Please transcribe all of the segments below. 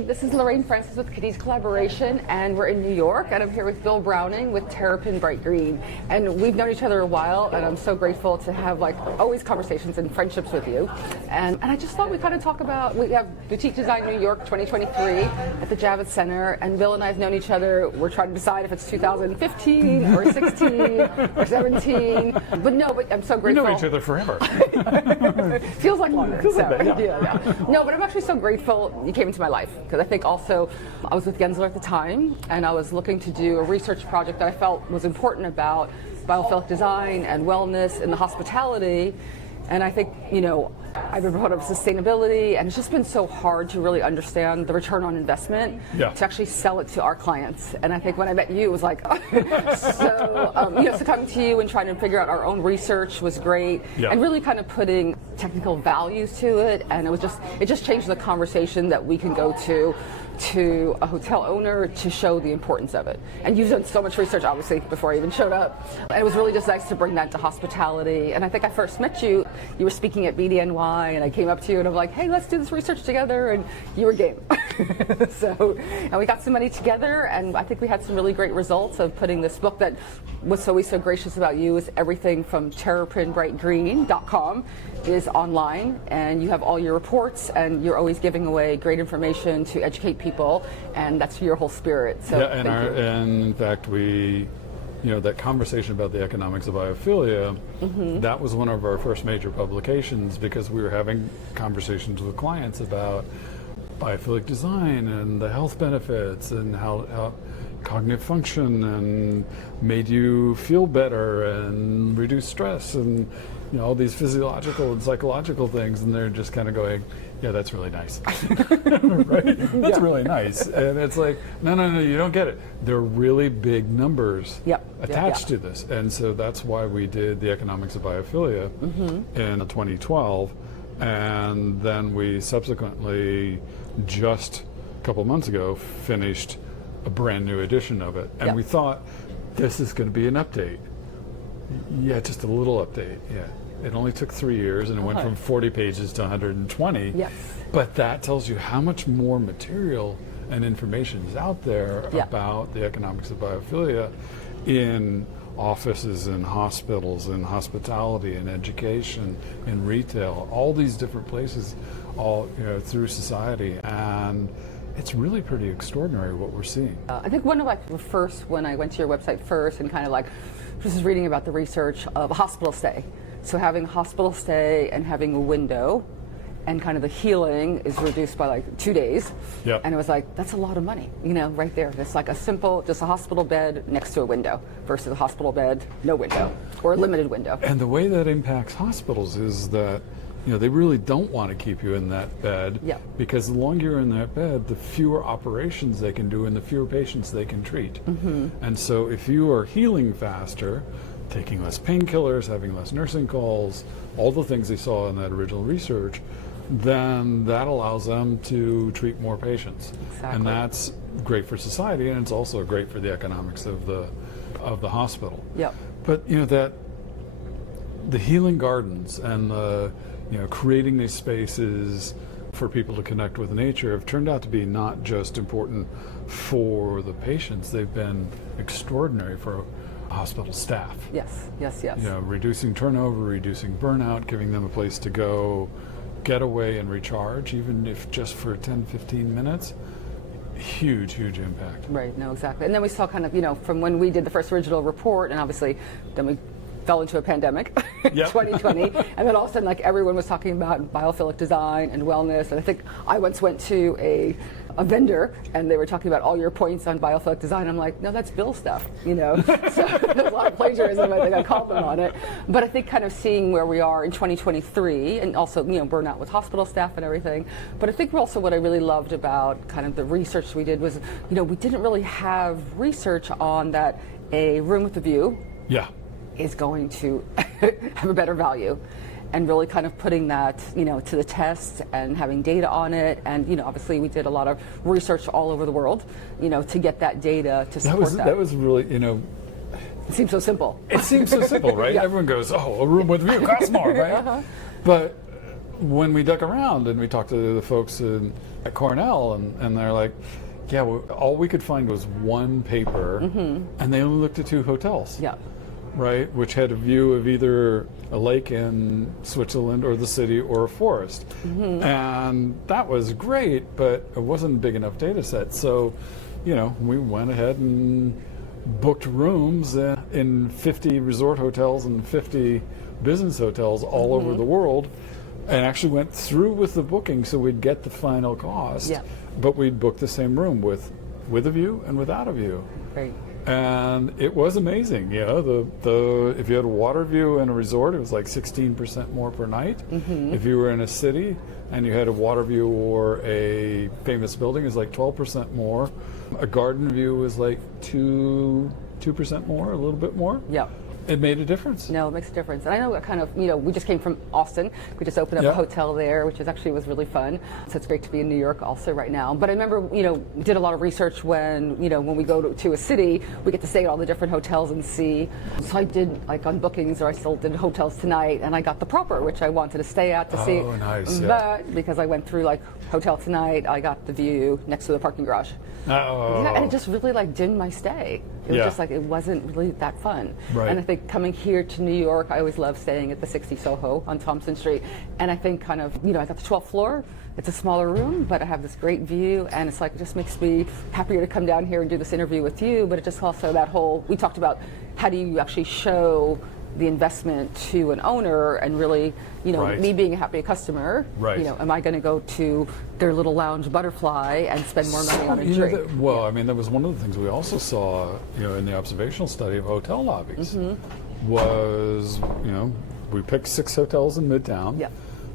Hi, this is Lorraine Francis with Cadiz Collaboration, and we're in New York, and I'm here with Bill Browning with Terrapin Bright Green. And we've known each other a while, and I'm so grateful to have always conversations and friendships with you. And I just thought we'd kind of talk about, we have Boutique Design New York 2023 at the Javits Center, and Bill and I have known each other. We're trying to decide if it's 2015 or 16 or 17. But I'm so grateful. We know each other forever. Feels like longer. Feels like that, yeah. Yeah. No, but I'm actually so grateful you came into my life, because I think also I was with Gensler at the time, and I was looking to do a research project that I felt was important about biophilic design and wellness in the hospitality. And I think, I've been part of sustainability, and it's just been so hard to really understand the return on investment to actually sell it to our clients. And I think when I met you, it was like, so coming to you and trying to figure out our own research was great, and really kind of putting technical values to it. And it just changed the conversation that we can go to a hotel owner to show the importance of it. And you've done so much research, obviously, before I even showed up. And it was really just nice to bring that to hospitality. And I think I first met you, you were speaking at BDNY, and I came up to you and I'm like, hey, let's do this research together, and you were game. And we got some money together, and I think we had some really great results of putting this book that what's always so gracious about you is everything from terrapinbrightgreen.com is online, and you have all your reports, and you're always giving away great information to educate people, and that's your whole spirit. So and in fact, we, that conversation about the economics of biophilia, that was one of our first major publications, because we were having conversations with clients about biophilic design and the health benefits and how cognitive function and made you feel better and reduce stress and all these physiological and psychological things, and they're just kind of going, yeah, that's really nice. Right? That's really nice. And it's like, no, you don't get it. There are really big numbers attached to this. And so that's why we did the economics of biophilia in 2012. And then we subsequently, just a couple months ago, finished a brand new edition of it. And we thought, this is going to be an update. Yeah, just a little update. Yeah. It only took 3 years, and it went from 40 pages to 120. Yes. But that tells you how much more material and information is out there about the economics of biophilia in offices and hospitals and hospitality and education and retail, all these different places, all through society. And it's really pretty extraordinary what we're seeing. I think one of the first, when I went to your website first and kind of just reading about the research of a hospital stay. So having a hospital stay and having a window, and kind of the healing is reduced by 2 days. Yep. And it was that's a lot of money, right there. It's like just a hospital bed next to a window versus a hospital bed, no window, or a limited window. And the way that impacts hospitals is that they really don't want to keep you in that bed, because the longer you're in that bed, the fewer operations they can do and the fewer patients they can treat. And so if you are healing faster, taking less painkillers, having less nursing calls, all the things they saw in that original research, then that allows them to treat more patients. Exactly. And that's great for society, and it's also great for the economics of the hospital. Yep. But that the healing gardens and the creating these spaces for people to connect with nature have turned out to be not just important for the patients, they've been extraordinary for hospital staff. Yes. Reducing turnover, reducing burnout, giving them a place to go, get away and recharge, even if just for 10, 15 minutes. Huge impact. Right, no, exactly. And then we saw kind of, from when we did the first original report, and obviously then we fell into a pandemic, 2020, and then all of a sudden, everyone was talking about biophilic design and wellness. And I think I once went to a vendor, and they were talking about all your points on biophilic design. I'm like, no, that's Bill stuff, So there's a lot of plagiarism. I think I called them on it. But I think kind of seeing where we are in 2023, and also burnout with hospital staff and everything. But I think also what I really loved about kind of the research we did was, we didn't really have research on that a room with a view is going to have a better value, and really kind of putting that to the test and having data on it. And obviously we did a lot of research all over the world to get that data to support that. That was really it seems so simple. It seems so simple, right? Everyone goes, a room with view costs more, right? But when we dug around and we talked to the folks in at Cornell, and they're like, yeah, well, all we could find was one paper, and they only looked at 2 hotels. Yeah. Right, which had a view of either a lake in Switzerland or the city or a forest. And that was great, but it wasn't a big enough data set. So, we went ahead and booked rooms in 50 resort hotels and 50 business hotels all over the world, and actually went through with the booking so we'd get the final cost, but we'd book the same room with a view and without a view. Great. And it was amazing. If you had a water view in a resort, it was like 16% more per night. If you were in a city and you had a water view or a famous building, it was like 12% more. A garden view was like 2% more, a little bit more. Yeah. It made a difference. No, it makes a difference. And I know kind of, we just came from Austin. We just opened up a hotel there, which was really fun. So it's great to be in New York also right now. But I remember, we did a lot of research when we go to a city, we get to stay at all the different hotels and see. So I did, like on bookings, or I still did Hotels Tonight, and I got the Proper, which I wanted to stay at to see. Oh, nice. But because I went through like Hotel Tonight, I got the view next to the parking garage. Oh. Yeah, and it just really like dimmed my stay. It was just like, it wasn't really that fun. Right. And I think coming here to New York, I always love staying at the 60 Soho on Thompson Street. And I think kind of, I got the 12th floor. It's a smaller room, but I have this great view, and it's like, it just makes me happier to come down here and do this interview with you. But it just also that whole, we talked about how do you actually show the investment to an owner, and really, me being a happy customer, am I going to go to their little lounge Butterfly and spend more money on a drink? That was one of the things we also saw, in the observational study of hotel lobbies, was, we picked 6 hotels in Midtown. Yeah.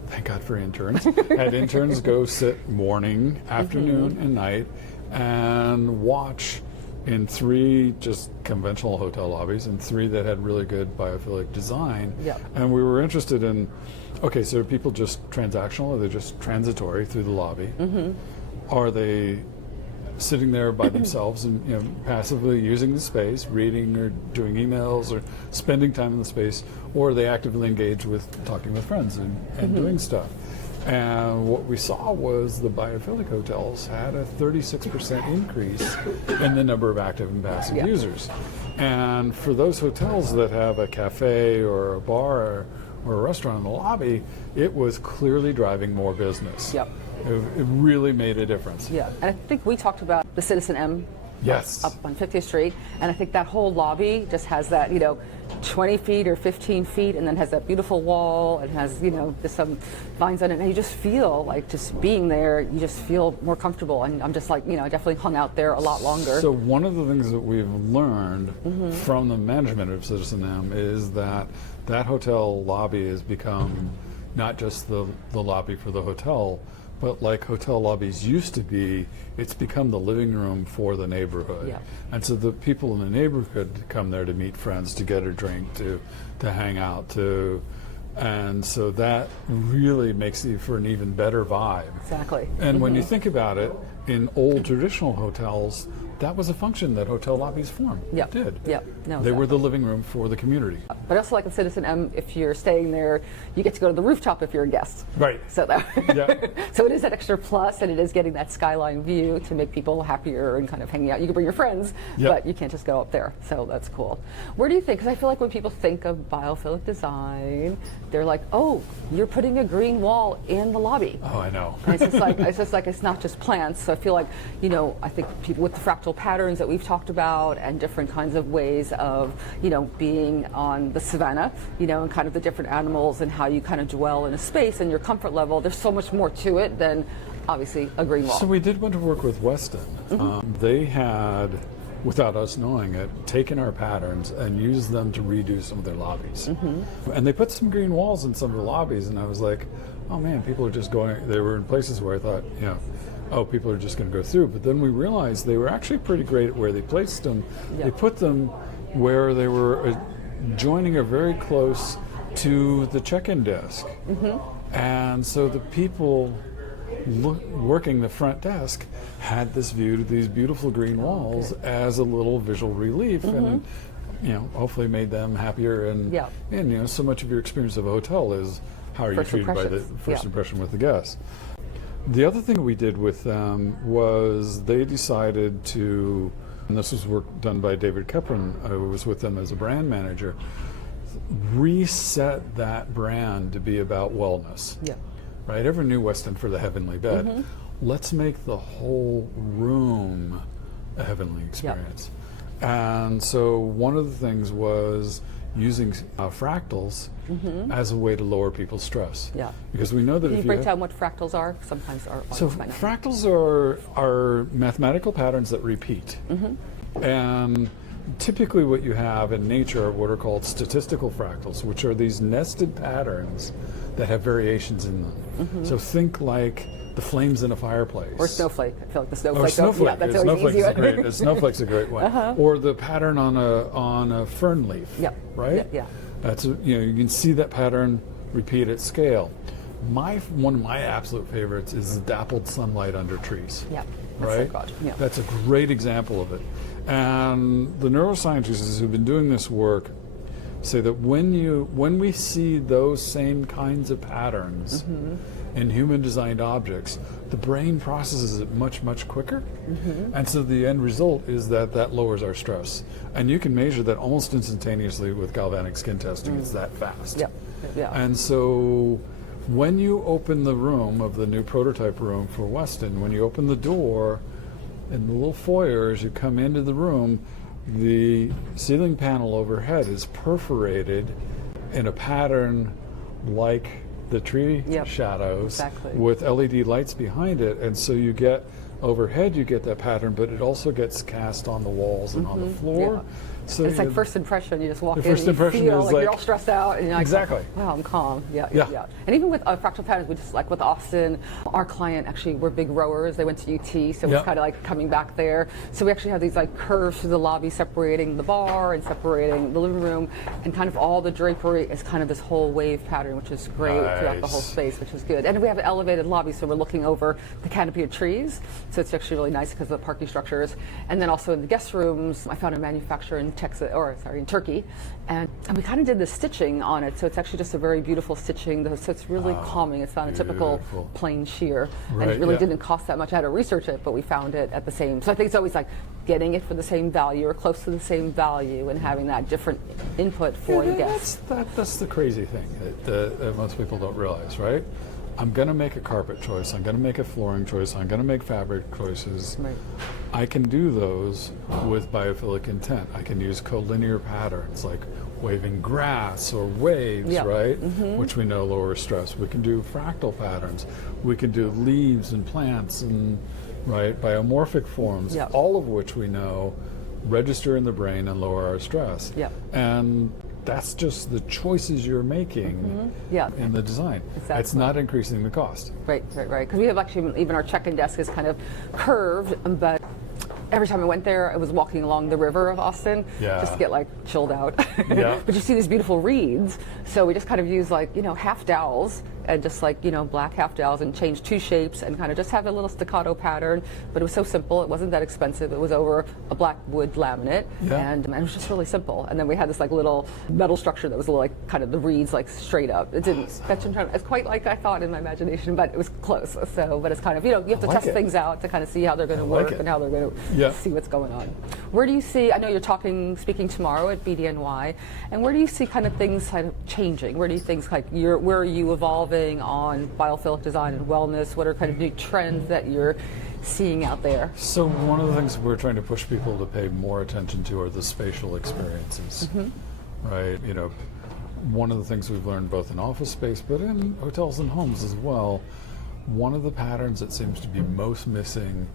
Thank God for interns. Had interns go sit morning, afternoon, and night, and watch in 3 just conventional hotel lobbies and 3 that had really good biophilic design. Yeah. And we were interested in, okay, so are people just transactional? Are they just transitory through the lobby? Are they sitting there by themselves and passively using the space, reading or doing emails or spending time in the space? Or are they actively engaged with talking with friends and doing stuff? And what we saw was the biophilic hotels had a 36% increase in the number of active and passive users. And for those hotels that have a cafe or a bar or a restaurant in the lobby, it was clearly driving more business. It really made a difference. Yeah, and I think we talked about the Citizen M up on 50th Street, and I think that whole lobby just has that, 20 feet or 15 feet, and then has that beautiful wall, and has, just some vines on it, and you just feel like just being there, you just feel more comfortable. And I'm just like, I definitely hung out there a lot longer. So one of the things that we've learned from the management of Citizen M is that hotel lobby has become not just the lobby for the hotel, but like hotel lobbies used to be, it's become the living room for the neighborhood. And so the people in the neighborhood come there to meet friends, to get a drink, to hang out, and so that really makes it for an even better vibe. Exactly. And when you think about it, in old traditional hotels, that was a function that hotel lobbies formed. Did. They were the living room for the community. But also, like in Citizen M, if you're staying there, you get to go to the rooftop if you're a guest. Right. So so it is that extra plus, and it is getting that skyline view to make people happier and kind of hanging out. You can bring your friends, but you can't just go up there. So that's cool. Where do you think? Because I feel like when people think of biophilic design, they're like, oh, you're putting a green wall in the lobby. Oh, I know. And it's just like it's not just plants. So I feel like, I think people with the fractal patterns that we've talked about, and different kinds of ways of, being on the savannah, and kind of the different animals and how you kind of dwell in a space and your comfort level. There's so much more to it than obviously a green wall. So we did want to work with Weston. They had, without us knowing it, taken our patterns and used them to redo some of their lobbies. And they put some green walls in some of the lobbies, and I was like, oh man, people are just going, they were in places where I thought, oh, people are just going to go through. But then we realized they were actually pretty great at where they placed them. They put them where they were joining or very close to the check-in desk. And so the people working the front desk had this view to these beautiful green walls as a little visual relief, and hopefully made them happier. And so much of your experience of a hotel is how are you treated by the first impression with the guests. The other thing we did with them was they decided to, and this was work done by David Keprin, who was with them as a brand manager, reset that brand to be about wellness. Yeah. Right? Everyone knew Weston for the heavenly bed. Let's make the whole room a heavenly experience. And so one of the things was using fractals as a way to lower people's stress. Yeah. Because we know that Can if you break have, down what fractals are? Sometimes our so audience might not. fractals are mathematical patterns that repeat. And typically what you have in nature are what are called statistical fractals, which are these nested patterns that have variations in them. So think like the flames in a fireplace. Or snowflake. I feel like the snowflake. Or snowflake. Yeah, that's always Snowflake's easier. a great. Snowflake's a great one. Or the pattern on a fern leaf. Yep. Right. Yeah. That's you can see that pattern repeat at scale. One of my absolute favorites is the dappled sunlight under trees. Yeah. Right. So good. Yeah. That's a great example of it. And the neuroscientists who've been doing this work say that when we see those same kinds of patterns in human designed objects, the brain processes it much, much quicker. And so the end result is that lowers our stress. And you can measure that almost instantaneously with galvanic skin testing. It's that fast. Yeah. Yeah. And so when you open the room of the new prototype room for Weston, when you open the door in the little foyer as you come into the room, the ceiling panel overhead is perforated in a pattern like the tree shadows with LED lights behind it. And so you get overhead, you get that pattern, but it also gets cast on the walls and on the floor. So it's like first impression. You just walk in first and you impression feel is like like you're all stressed out. And you're like, exactly. Wow, I'm calm. Yeah. And even with fractal patterns, we just like with Austin, our client actually were big rowers. They went to UT, so it's kind of like coming back there. So we actually have these like curves through the lobby separating the bar and separating the living room, and kind of all the drapery is kind of this whole wave pattern, which is great throughout the whole space, which is good. And we have an elevated lobby, so we're looking over the canopy of trees. So it's actually really nice because of the parking structures. And then also in the guest rooms, I found a manufacturer in in Turkey, and we kind of did the stitching on it, so it's actually just a very beautiful stitching, so it's really calming. It's not a typical plain sheer, and it really didn't cost that much. I had to research it, but we found it at the same. So I think it's always like getting it for the same value or close to the same value, and having that different input for the guests. That's the crazy thing that most people don't realize, right? I'm going to make a carpet choice, I'm going to make a flooring choice, I'm going to make fabric choices. Right. I can do those with biophilic intent. I can use collinear patterns like waving grass or waves, right? Which we know lower stress. We can do fractal patterns. We can do leaves and plants and biomorphic forms, all of which we know register in the brain and lower our stress. And that's just the choices you're making in the design. Exactly. It's not increasing the cost. Right. Because we have actually, even our check-in desk is kind of curved, but every time I went there, I was walking along the river of Austin just to get like chilled out. But you see these beautiful reeds, so we just kind of use like, half dowels and just like, black half dowels and change two shapes and kind of just have a little staccato pattern. But it was so simple. It wasn't that expensive. It was over a black wood laminate, and it was just really simple. And then we had this like little metal structure that was a little like kind of the reeds like straight up. It didn't. It's quite like I thought in my imagination, but it was close. So, but it's kind of you have to test things out to kind of see how they're going to work and how they're going to see what's going on. Where do you see? I know you're speaking tomorrow at BDNY, and where do you see kind of things kind of changing? Where do you think like where are you evolving on biophilic design and wellness? What are kind of new trends that you're seeing out there? So one of the things we're trying to push people to pay more attention to are the spatial experiences, right? One of the things we've learned both in office space but in hotels and homes as well, one of the patterns that seems to be most missing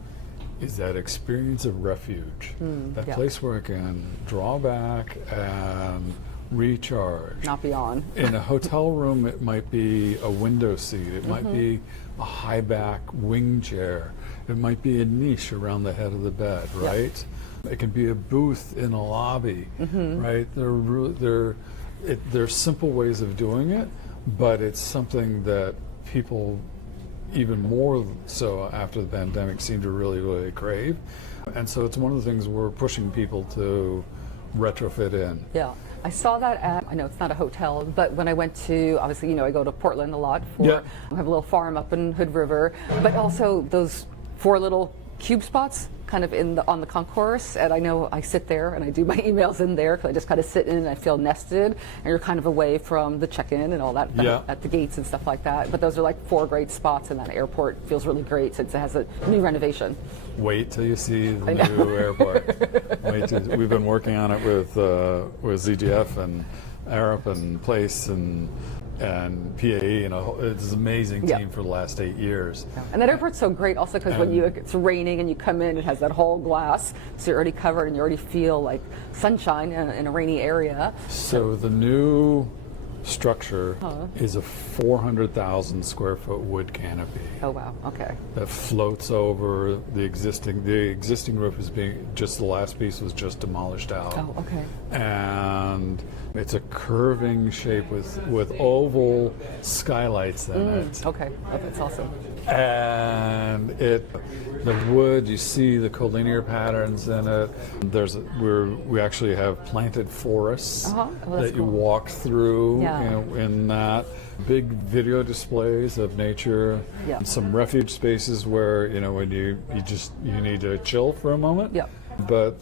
is that experience of refuge, that place where I can draw back and recharge. Not beyond. In a hotel room, it might be a window seat. It might be a high back wing chair. It might be a niche around the head of the bed, right? It can be a booth in a lobby, right? There's simple ways of doing it, but it's something that people, even more so after the pandemic, seem to really, really crave. And so it's one of the things we're pushing people to retrofit in. I saw that at, I know it's not a hotel, but when I went to, obviously, I go to Portland a lot for, I have a little farm up in Hood River, but also those 4 little cube spots kind of on the concourse, and I know I sit there and I do my emails in there because I just kind of sit in and I feel nested, and you're kind of away from the check-in and all that at the gates and stuff like that. But those are like 4 great spots, and that airport feels really great since it has a new renovation. Wait till you see the new airport. We've been working on it with ZGF and Terrapin Place and PAE, it's an amazing team for the last 8 years. Yeah. And that airport's so great also because when it's raining and you come in, it has that whole glass, so you're already covered and you already feel like sunshine in a rainy area. So the new structure is a 400,000 square foot wood canopy. Oh wow, okay. That floats over the existing roof is the last piece was just demolished out. Oh, okay. And it's a curving shape with oval skylights in it. Okay, that's awesome. And the wood, you see the collinear patterns in it. We actually have planted forests that you walk through. In that big video displays of nature, and some refuge spaces where when you need to chill for a moment. But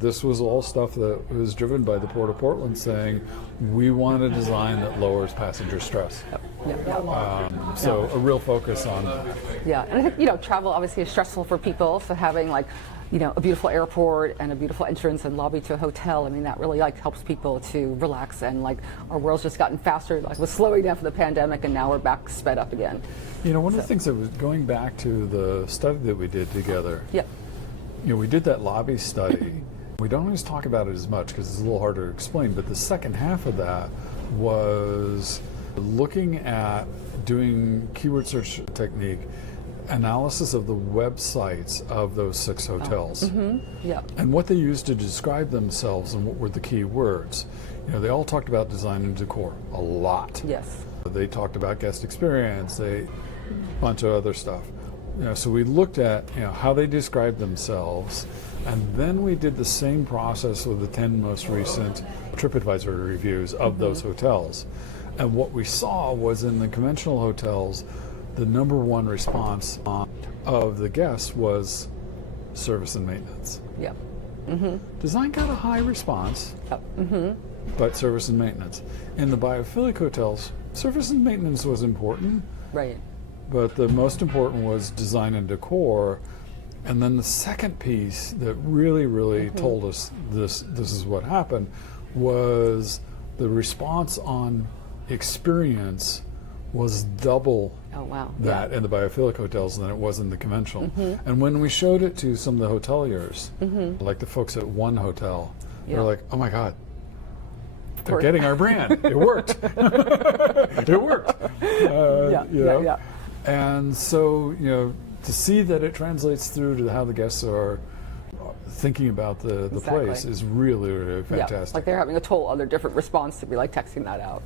this was all stuff that was driven by the Port of Portland saying, we want a design that lowers passenger stress. So a real focus on. Yeah, and I think travel obviously is stressful for people, so having a beautiful airport and a beautiful entrance and lobby to a hotel, that really helps people to relax, and our world's just gotten faster, we're slowing down for the pandemic and now we're back sped up again. One of the things that was going back to the study that we did together. We did that lobby study. We don't always talk about it as much because it's a little harder to explain, but the second half of that was looking at doing keyword search technique analysis of the websites of those 6 hotels. And what they used to describe themselves and what were the key words. They all talked about design and decor a lot. Yes. They talked about guest experience, a bunch of other stuff. So we looked at how they described themselves, and then we did the same process with the 10 most recent TripAdvisor reviews of those hotels. And what we saw was in the conventional hotels, the number 1 response of the guests was service and maintenance. Design got a high response, but service and maintenance. In the biophilic hotels, service and maintenance was important. Right. But the most important was design and decor. And then the second piece that really told us this is what happened was the response on experience was double that in the biophilic hotels than it was in the conventional. And when we showed it to some of the hoteliers, like the folks at one hotel, they're like, oh my God, they're getting our brand. It worked. It worked. And so, to see that it translates through to how the guests are thinking about the place is really fantastic. Like they're having a total other different response to be texting that out.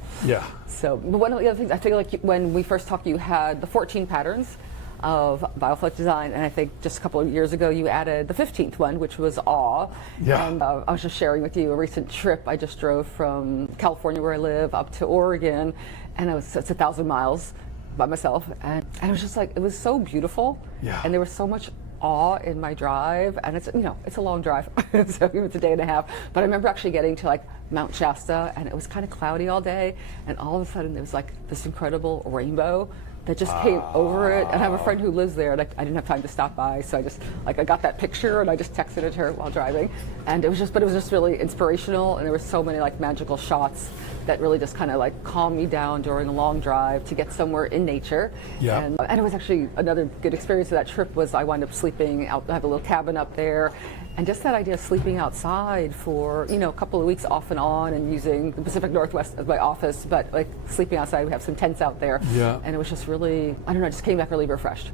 So, but one of the other things, I feel like when we first talked, you had the 14 patterns of biophilic design, and I think just a couple of years ago you added the 15th one, which was awe. And I was just sharing with you a recent trip. I just drove from California, where I live, up to Oregon, and it's 1,000 miles by myself, and it was just it was so beautiful, and there was so much awe in my drive, and it's a long drive, so it's a day and a half, but I remember actually getting to Mount Shasta, and it was kind of cloudy all day, and all of a sudden there was this incredible rainbow that just came over it, and I have a friend who lives there, and I didn't have time to stop by, so I just I got that picture and I just texted it to her while driving, and it was just really inspirational, and there were so many magical shots that really just kind of calmed me down during a long drive to get somewhere in nature. And it was actually another good experience of that trip was I wound up sleeping out. I have a little cabin up there, and just that idea of sleeping outside for a couple of weeks off and on, and using the Pacific Northwest as my office, but sleeping outside. We have some tents out there, and it was just really, I don't know, I just came back really refreshed.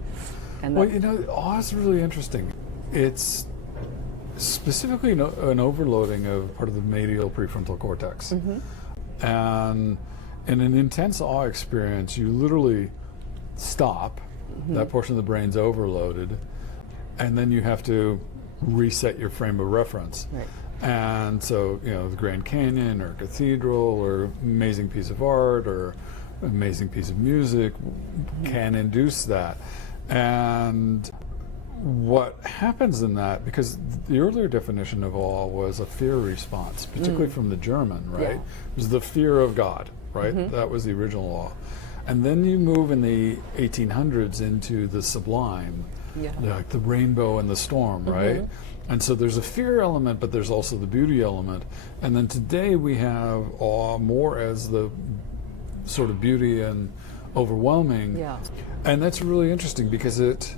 And awe is really interesting. It's specifically an overloading of part of the medial prefrontal cortex. And in an intense awe experience, you literally stop, that portion of the brain's overloaded, and then you have to reset your frame of reference. And so, the Grand Canyon or cathedral or amazing piece of art or amazing piece of music can induce that. And what happens in that, because the earlier definition of awe was a fear response, particularly from the German, right? Yeah. It was the fear of God, right? That was the original awe. And then you move in the 1800s into the sublime, like the rainbow and the storm, right? And so there's a fear element, but there's also the beauty element. And then today we have awe more as the sort of beauty and overwhelming. Yeah. And that's really interesting because it,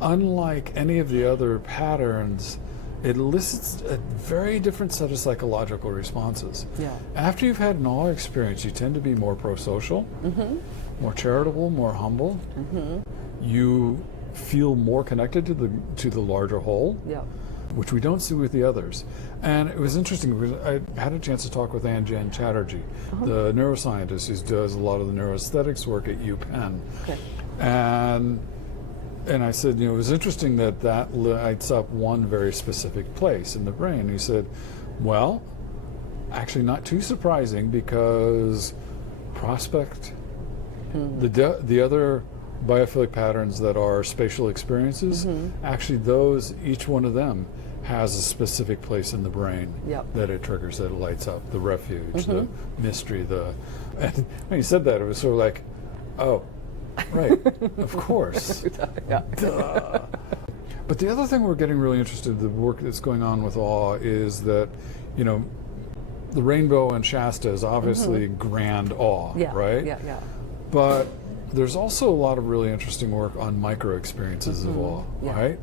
unlike any of the other patterns, it elicits a very different set of psychological responses. Yeah. After you've had an awe experience, you tend to be more pro-social, more charitable, more humble. You feel more connected to the larger whole, which we don't see with the others. And it was interesting because I had a chance to talk with Anjan Chatterjee, the neuroscientist who does a lot of the neuroaesthetics work at UPenn. Okay. And I said, it was interesting that lights up one very specific place in the brain. He said, well, actually not too surprising because prospect, the other biophilic patterns that are spatial experiences, actually those, each one of them has a specific place in the brain that it triggers, that it lights up, the refuge, the mystery, and when he said that, it was sort of like, oh, right, of course. Duh. But the other thing we're getting really interested in, the work that's going on with awe, is that, the rainbow and Shasta is obviously grand awe, right? Yeah. But there's also a lot of really interesting work on micro experiences of awe, right?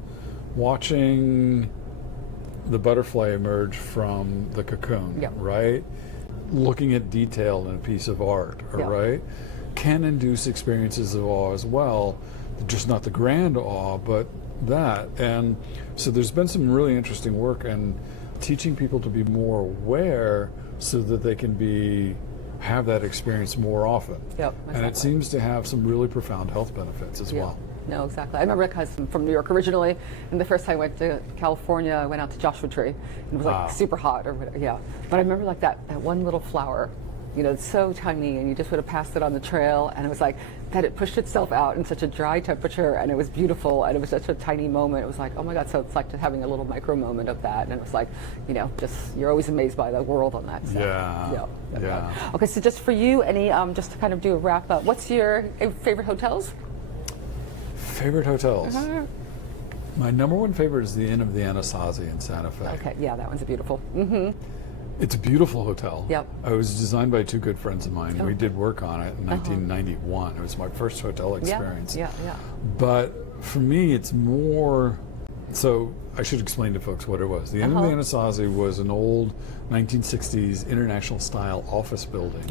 Watching the butterfly emerge from the cocoon, right? Looking at detail in a piece of art, right? Can induce experiences of awe as well, just not the grand awe, but that. And so there's been some really interesting work in teaching people to be more aware so that they can have that experience more often. And it seems to have some really profound health benefits as well. No, exactly. I remember because I'm from New York originally, and the first time I went to California, I went out to Joshua Tree, and it was like super hot or whatever, But I remember like that one little flower, it's so tiny, and you just would have passed it on the trail, and it was like that it pushed itself out in such a dry temperature, and it was beautiful, and it was such a tiny moment. It was like, oh my God, so it's like just having a little micro moment of that, and it was like, just, you're always amazed by the world on that. So, yeah. Okay, so just for you, any, just to kind of do a wrap up, what's your favorite hotels? Favorite hotels? My number one favorite is the Inn of the Anasazi in Santa Fe. Okay, yeah, that one's beautiful. It's a beautiful hotel. It was designed by two good friends of mine. We did work on it in 1991. It was my first hotel experience. But for me, it's more, so I should explain to folks what it was. The Inn of the Anasazi was an old 1960s international style office building.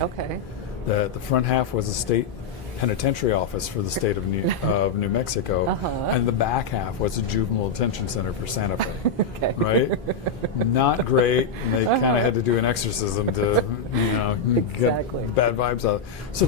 That the front half was a state penitentiary office for the state of New Mexico, and the back half was a juvenile detention center for Santa Fe. Right? Not great. And they kind of had to do an exorcism to, get bad vibes out. So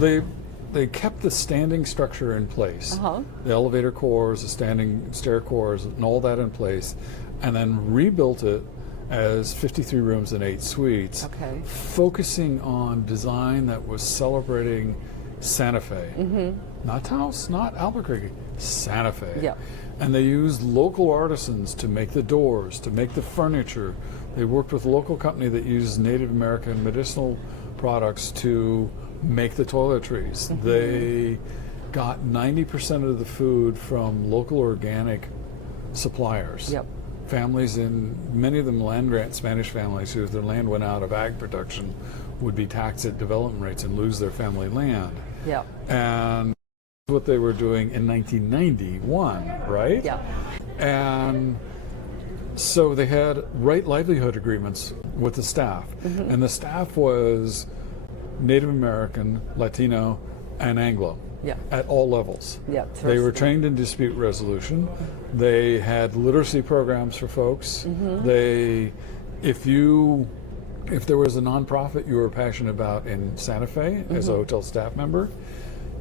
they kept the standing structure in place, the elevator cores, the standing stair cores, and all that in place, and then rebuilt it as 53 rooms and 8 suites, focusing on design that was celebrating Santa Fe, not Taos, not Albuquerque, Santa Fe. And they used local artisans to make the doors, to make the furniture. They worked with a local company that used Native American medicinal products to make the toiletries. They got 90% of the food from local organic suppliers. Families, many of them land grant Spanish families who, if their land went out of ag production, would be taxed at development rates and lose their family land. And what they were doing in 1991, right? And so they had right livelihood agreements with the staff. And the staff was Native American, Latino, and Anglo. At all levels. They were trained in dispute resolution. They had literacy programs for folks. If there was a nonprofit you were passionate about in Santa Fe as a hotel staff member,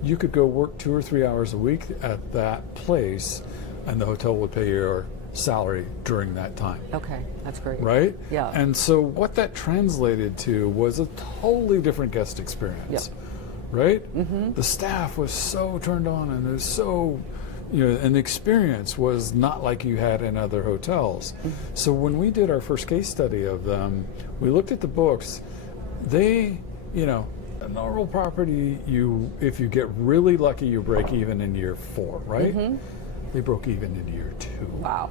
you could go work 2 or 3 hours a week at that place, and the hotel would pay your salary during that time. Okay, that's great. Right? Yeah. And so what that translated to was a totally different guest experience. Yep. Right? Mm-hmm. The staff was so turned on, and it was so, and the experience was not like you had in other hotels. Mm-hmm. So when we did our first case study of them, we looked at the books. They, a normal property, if you get really lucky, you break even in year 4, right? Mm-hmm. They broke even in year 2. Wow.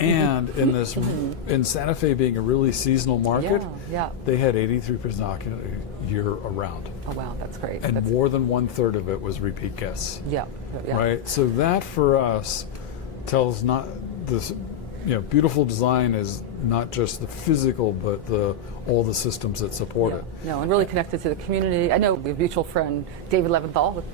And in Santa Fe being a really seasonal market, they had 83% occupancy year around. Oh wow, that's great. And more than 1/3 of it was repeat guests. Yeah. Right? So that for us tells not this, beautiful design is not just the physical, but all the systems that support it. No, and really connected to the community. I know we have a mutual friend, David Leventhal, with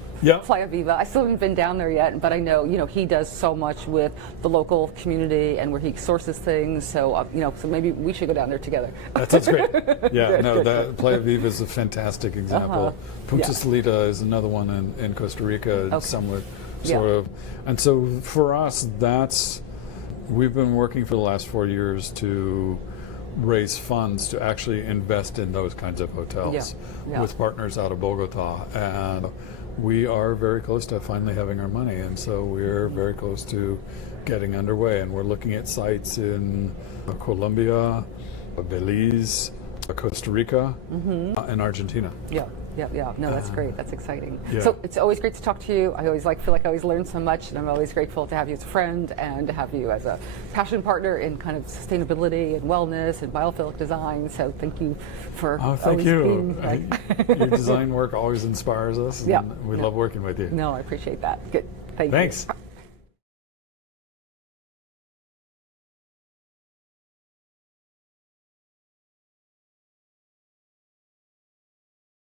Playa Viva. I still haven't been down there yet, but I know, he does so much with the local community and where he sources things. So, so maybe we should go down there together. That sounds great. Yeah, that Playa Viva is a fantastic example. Punta Salida is another one in Costa Rica, somewhat sort of. And so for us, we've been working for the last 4 years to raise funds to actually invest in those kinds of hotels with partners out of Bogota. And we are very close to finally having our money, and so we're very close to getting underway, and we're looking at sites in Colombia, Belize, Costa Rica, and Argentina. Yeah. No, that's great. That's exciting. Yeah. So it's always great to talk to you. I always feel like I always learn so much, and I'm always grateful to have you as a friend and to have you as a passion partner in kind of sustainability and wellness and biophilic design. So thank you for thank you. being Your design work always inspires us, and we love working with you. No, I appreciate that. Good. Thanks. You.